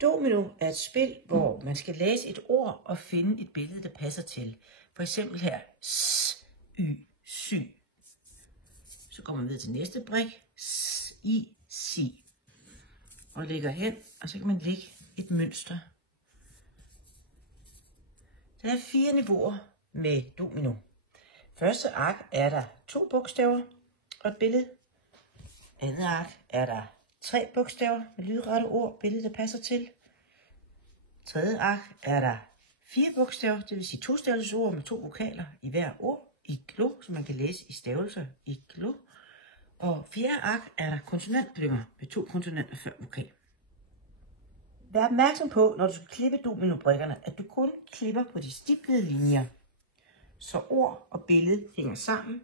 Domino er et spil, hvor man skal læse et ord og finde et billede, der passer til. For eksempel her, sy. Så går man videre til næste brik, si. Og lægger hen, og så kan man lægge et mønster. Der er 4 niveauer med domino. Første ark er der 2 bogstaver og et billede. Andet ark er der 3 bogstaver med lydrette ord, billede der passer til. Tredje ark er der 4 bogstaver, det vil sige 2-stavelsesord med 2 vokaler i hver ord, iglo, som man kan læse i stavelser, iglo. Og fjerde ark er der konsonantklynger med 2 konsonanter før vokal. Vær opmærksom på, når du skal klippe dominobrikkerne, at du kun klipper på de stiplede linjer, så ord og billede hænger sammen,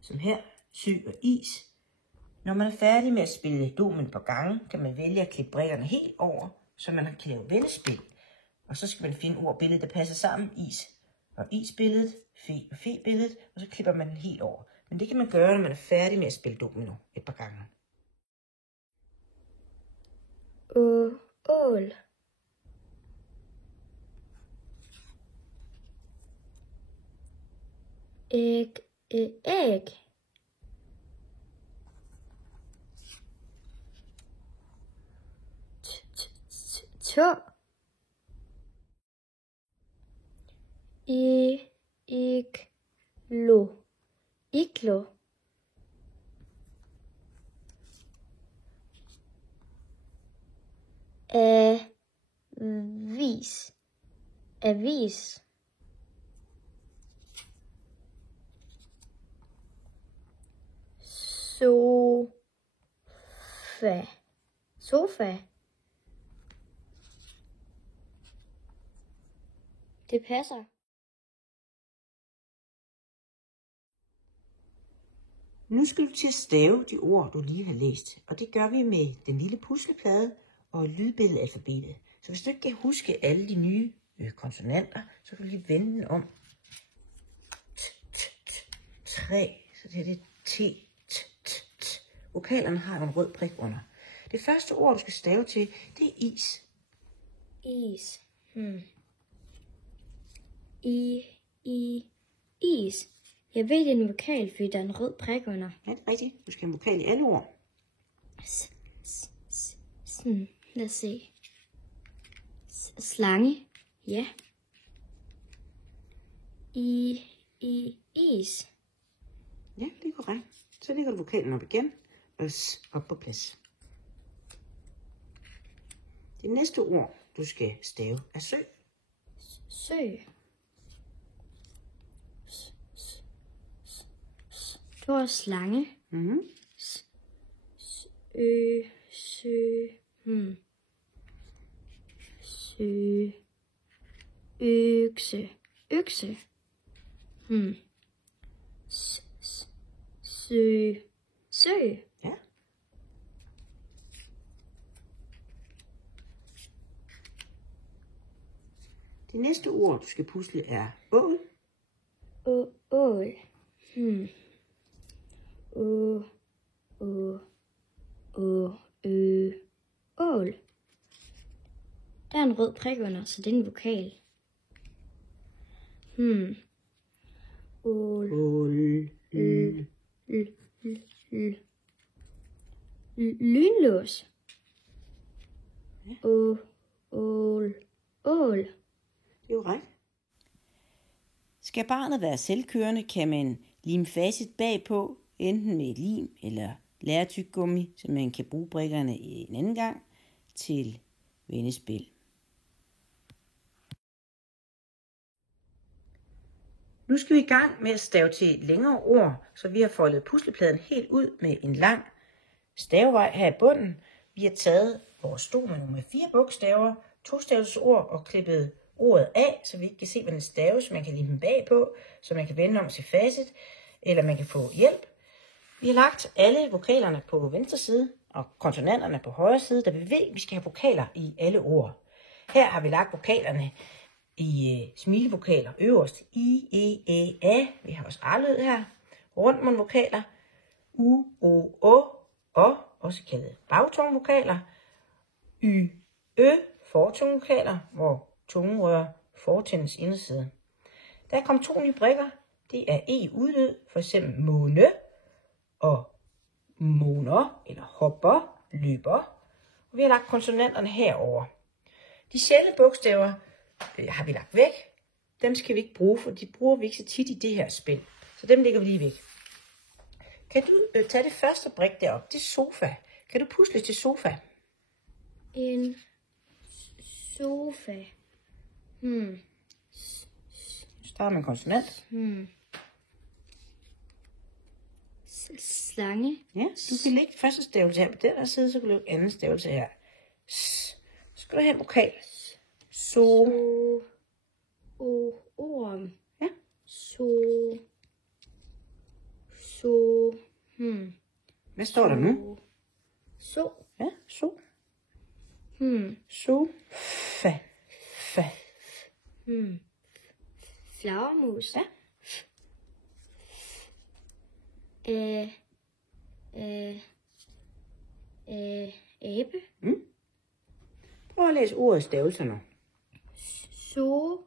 som her, sy og is. Når man er færdig med at spille domino på gange, kan man vælge at klippe brikkerne helt over, så man kan lave vendespil. Og så skal man finde ord og billede, der passer sammen, is og isbilledet, fe og fe-billedet, og så klipper man den helt over. Men det kan man gøre, når man er færdig med at spille domino et par gange. Ål. Æg. Tå. Iglo. Avis. Sofa. Det passer. Nu skal du til at stave de ord, du lige har læst. Og det gør vi med den lille pusleplade og lydbilledealfabetet. Så hvis du ikke kan huske alle de nye konsonanter, så kan du lige vende den om. Træ, så det er det t. Vokalerne har en rød prik under. Det første ord, du skal stave til, det er is. Is. Is. Jeg ved, det er en vokal, fordi der er en rød prik under. Ja, det er rigtigt. Du skal have en vokal i alle ord. Lad os se. Slange. Ja. Is. Ja, det er korrekt. Så lægger du vokalen op igen. Og op på plads. Det næste ord, du skal stave, er sø. Sø. Stor slange. Økse. Sø. Ja. Det næste ord, du skal pusle, er ål. Ål. Ål. Der er en rød prik under, så det er en vokal. Ål. Lynlås. Ål. Det er jo ret. Skal barnet være selvkørende, kan man lime facit bagpå, enten med lim eller lærretyggegummi, så man kan bruge brikkerne en anden gang til vendespil. Nu skal vi i gang med at stave til længere ord, så vi har foldet puslepladen helt ud med en lang stavevej her i bunden. Vi har taget vores domino med 4 bogstaver, 2-stavelsesord og klippet ordet af, så vi ikke kan se, hvordan det staves. Man kan lime dem bagpå, så man kan vende om til facit, eller man kan få hjælp. Vi har lagt alle vokalerne på venstre side og konsonanterne på højre side, da vi ved, at vi skal have vokaler i alle ord. Her har vi lagt vokalerne i smilevokaler øverst. I, E, A. Vi har også A-lyd her. fortungevokaler, hvor tungen rører fortændens inderside. Der er kommet 2 nye brikker. Det er udlyd, for eksempel måne og måner, eller hopper, løber. Og vi har lagt konsonanterne herover. De sjældne bogstaver har vi lagt væk. Dem skal vi ikke bruge, for de bruger vi ikke så tit i det her spil. Så dem lægger vi lige væk. Kan du tage det første brik deroppe? Det er sofa. Kan du pusle til sofa? En sofa. Start med en konsonant. Slange. Ja, du kan lægge første stavelse her på den her side, så kan du lægge anden stavelse her. Så skal du have en vokal. Orm. Ja. Hvad står der nu? Ja, fa. Flagermus. Ja. Abe. Prøv at læse ordet stavelser nu. Sofa.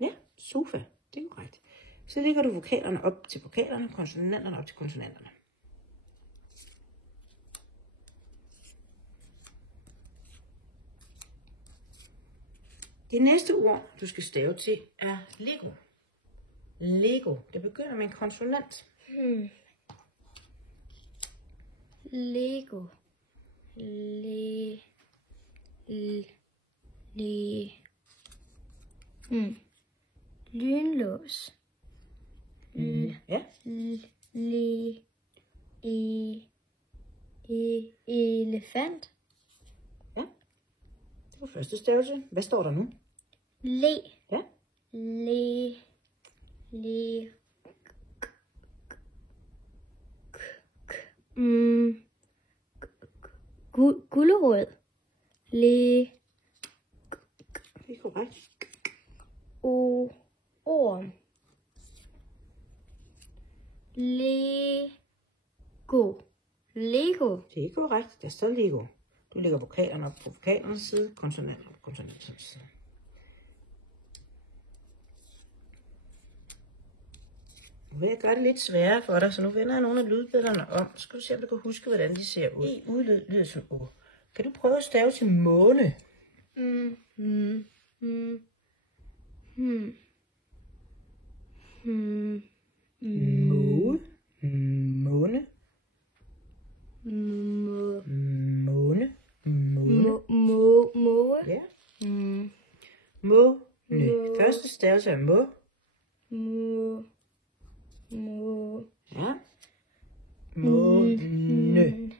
Ja, sofa. Det er korrekt. Så lægger du vokalerne op til vokalerne, konsonanterne op til konsonanterne. Det næste ord, du skal stave til, er Lego. Lego. Det begynder med en konsonant. Lego. Lynlås. Ja. Elefant. Ja. Det var første stavelse. Hvad står der nu? Le. Ja. Gulerod. Det er korrekt. Orm. Lego. Det er korrekt. Der står Lego. Du lægger vokalerne op på vokalernes side, konsonanterne på konsonanternes side. Nu vil jeg gøre det lidt sværere for dig, så nu vender jeg nogle af lydbillederne om. Så skal du se, om du kan huske, hvordan de ser ud. Udlyd lyder som O. Kan du prøve at stave til måne? Måne. Måne. Måge. Ja. Måne. Første stavelse er må. Ja. Måne.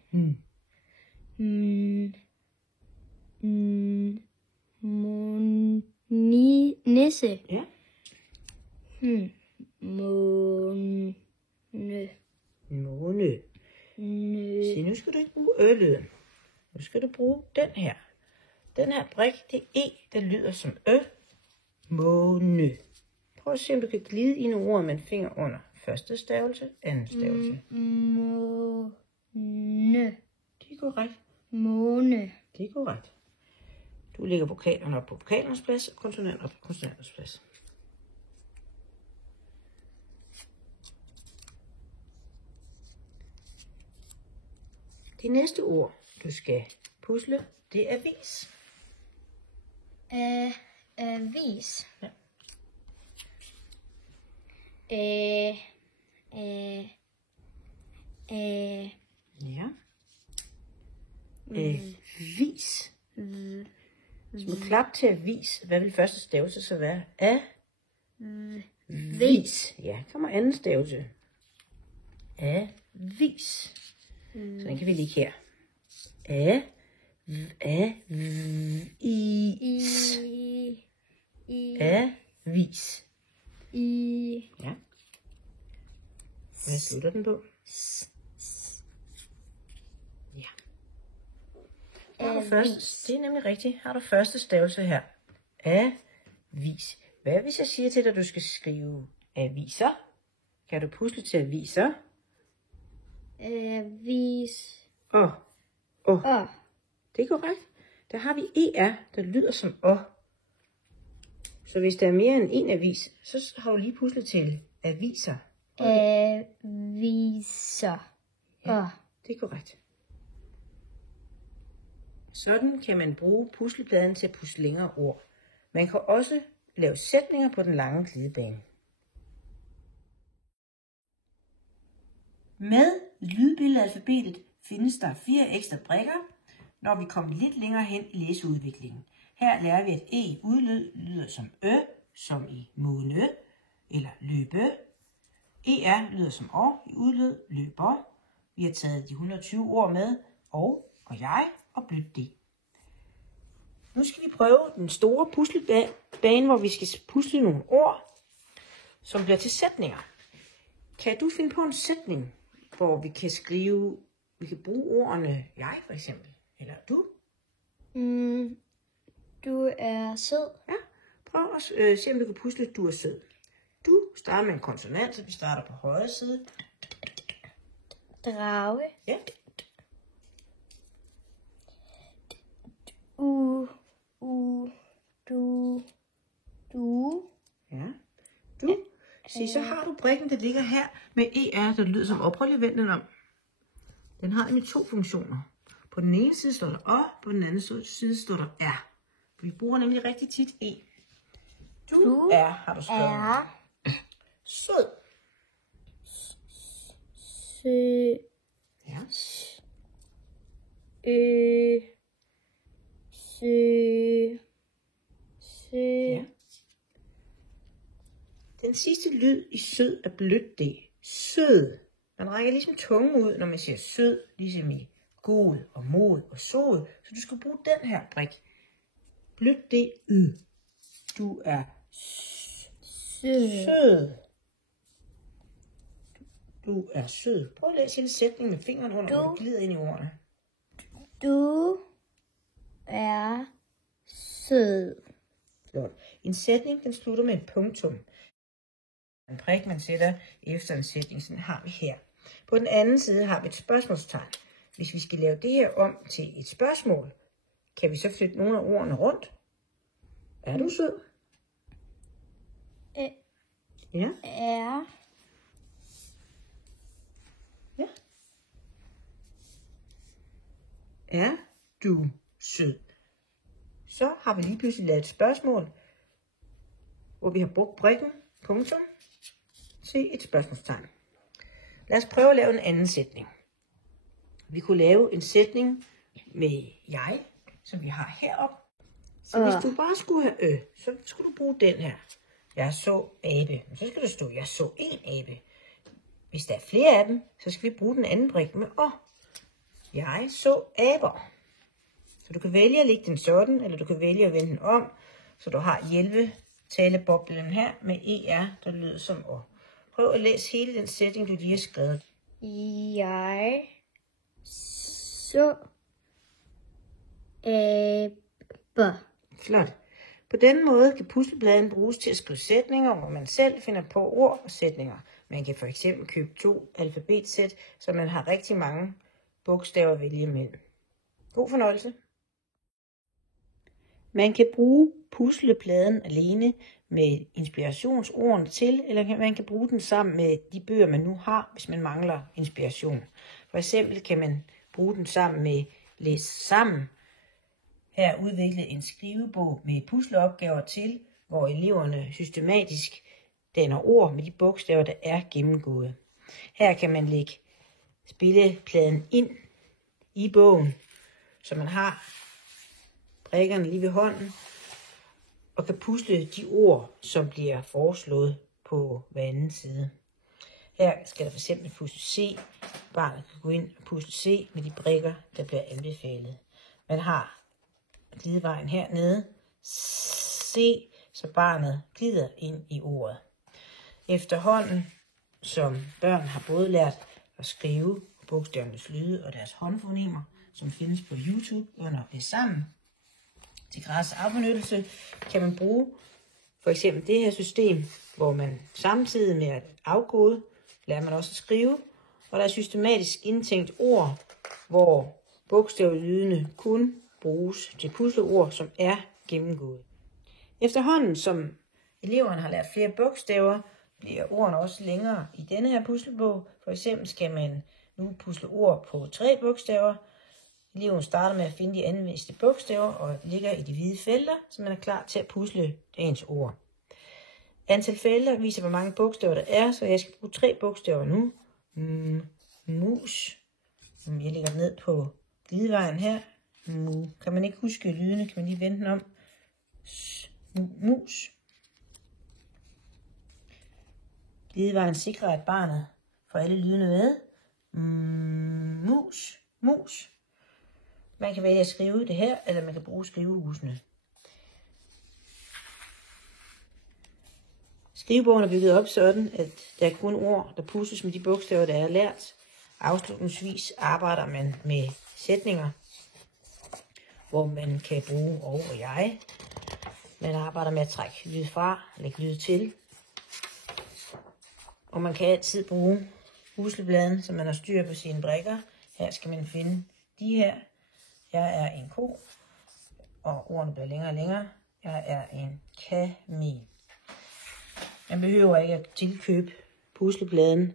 Nisse. Ja. Måne. Måne. Se, nu skal du ikke bruge ø-lyden. Nu skal du bruge den her. Den her brik, det er E, der lyder som ø. Måne. Prøv at se, om du kan glide i nogle ord med en finger under. Første stavelse, anden stavelse. Måne. Det er korrekt. Måne. Det er korrekt. Du lægger vokalerne op på vokalernes plads, og konsonanter op på konsonanternes plads. Det næste ord, du skal pusle, det er vis. Avis. Ja. Ja. Vis. Så med klap til avis, hvad vil første stavelse så være? Vis. Ja, kommer anden stavelse. Avis. Så den kan vi ligge her. Avis. Avis. Ja. Hvad slutter den på? Ja. Har du første, det er nemlig rigtigt. Har du første stavelse her? Avis. Hvad hvis jeg siger til dig, at du skal skrive aviser? Kan du pusle til aviser? Avis. Å. Det er korrekt. Der har vi ER, der lyder som Å. Så hvis der er mere end en avis, så har du lige puslet til aviser. Viser. Ja, det er korrekt. Sådan kan man bruge puslepladen til at pusle længere ord. Man kan også lave sætninger på den lange glidebane. Med lydbilledealfabetet findes der 4 ekstra brikker, når vi kommer lidt længere hen i læseudviklingen. Her lærer vi, at E i udlyd lyder som Ø, som i måne eller løbe. ER lyder som Å i udlyd, løber. Vi har taget de 120 ord med, og jeg og blødt det. Nu skal vi prøve den store puslebane, hvor vi skal pusle nogle ord, som bliver til sætninger. Kan du finde på en sætning, hvor vi kan skrive, vi kan bruge ordene jeg for eksempel, eller du? Du er sød. Ja, prøv at se, om du kan pusle, du er sød. Du starter med en konsonant, så vi starter på højre side. Drage. Ja. Du. Ja. Du. Se, så har du brikken, der ligger her med ER, der lyder som Å. Prøv lige at vende den om. Den har nemlig 2 funktioner. På den ene side står der Å, på den anden side står der R. Vi bruger nemlig rigtig tit E. Du er, har du skrevet. Er. Sød. Ja. Ja. Den sidste lyd i sød er blødt det. Sød. Man rækker ligesom tungen ud, når man siger sød, ligesom i god og mod og sod. Så du skal bruge den her brik. Blødt det. Du er sød. Du er sød. Prøv at læse en sætning med fingeren under, hvor du glider ind i ordene. Du er sød. Flot. En sætning, den slutter med et punktum. En prik, man sætter efter en sætning, sådan har vi her. På den anden side har vi et spørgsmålstegn. Hvis vi skal lave det her om til et spørgsmål, kan vi så flytte nogle af ordene rundt. Er du sød? Ja. Er. Ja. Er du sød? Så har vi lige pludselig lavet et spørgsmål, hvor vi har brugt brikken, punktum, til et spørgsmålstegn. Lad os prøve at lave en anden sætning. Vi kunne lave en sætning med jeg, som vi har heroppe. Så hvis du bare skulle have så skulle du bruge den her. Jeg så abe. Så skal der stå, jeg så en abe. Hvis der er flere af dem, så skal vi bruge den anden brik med å. Jeg så aber. Så du kan vælge at lægge den sådan, eller du kan vælge at vende den om, så du har hjælpetaleboblen her med ER, der lyder som å. Prøv at læse hele den sætning, du lige har skrevet. Jeg så aber. Flot. På denne måde kan puslepladen bruges til at skrive sætninger, hvor man selv finder på ord og sætninger. Man kan for eksempel købe 2 alfabetsæt, så man har rigtig mange bogstaver at vælge imellem. God fornøjelse. Man kan bruge puslepladen alene med inspirationsordene til, eller man kan bruge den sammen med de bøger, man nu har, hvis man mangler inspiration. For eksempel kan man bruge den sammen med Læs sammen. Her udviklet en skrivebog med pusleopgaver til, hvor eleverne systematisk danner ord med de bogstaver, der er gennemgået. Her kan man lægge spillepladen ind i bogen, så man har brikkerne lige ved hånden, og kan pusle de ord, som bliver foreslået på hver anden side. Her skal der f.eks. pusle C. Barnet kan gå ind og pusle C med de brikker, der bliver anbefalet. Man har glidevejen hernede, C, så barnet glider ind i ordet. Efterhånden, som børn har både lært at skrive bogstavernes lyde og deres håndfonemer, som findes på YouTube under det sammen, til gratis afbenyttelse, kan man bruge for eksempel det her system, hvor man samtidig med at afkode, lærer man også at skrive, og der er systematisk indtænkt ord, hvor bogstavlydene kun bruges til pusleord, som er gennemgået. Efterhånden som eleverne har lært flere bogstaver, bliver ordene også længere i denne her puslebog. For eksempel skal man nu pusle ord på 3 bogstaver. Eleven starter med at finde de anviste bogstaver og ligger i de hvide felter, så man er klar til at pusle dagens ord. Antal felter viser, hvor mange bogstaver der er, så jeg skal bruge 3 bogstaver nu. Mus. Jeg lægger den ned på glidevejen her. Mu. Kan man ikke huske lydene, kan man lige vende den om. Mus. Glidevejen sikrer, at barnet får alle lydene med. Mus. Mus. Man kan vælge at skrive det her, eller man kan bruge skrivehusene. Skrivebogen er bygget op sådan, at der er kun ord, der pusles med de bogstaver, der er lært. Afslutningsvis arbejder man med sætninger, hvor man kan bruge og jeg. Man arbejder med at trække lyd fra, lægge lyd til. Og man kan altid bruge puslebladen, så man har styr på sine brikker. Her skal man finde de her. Jeg er en ko, og ordene bliver længere og længere. Jeg er en kanin. Man behøver ikke at tilkøbe puslebladen.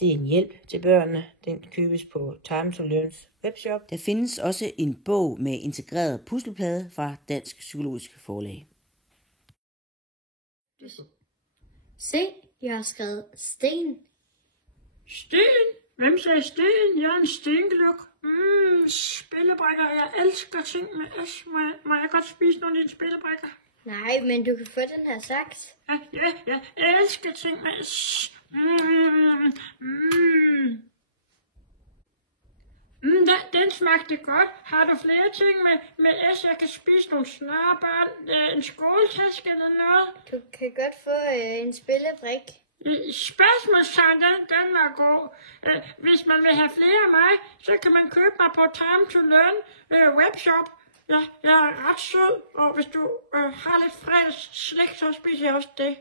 Det er en hjælp til børnene. Den købes på Time to Learns webshop. Der findes også en bog med integreret pusleplade fra Dansk Psykologisk Forlag. Se, jeg har skrevet sten. Sten? Hvem sagde sten? Jeg er en stengluk. Spillebrækker. Jeg elsker ting med S. Må jeg godt spise nogle af dine spillebrækker? Nej, men du kan få den her saks. Ja, jeg elsker ting med S. Den smagte godt. Har du flere ting med S? Jeg kan spise nogle snørebørn, en skoletaske eller noget. Du kan godt få en spillebrik. Spørgsmålstegn, den var god. Hvis man vil have flere af mig, så kan man købe mig på Time to Learn webshop. Ja, jeg er ret sød, og hvis du har lidt fredagsslik, så spiser jeg også det.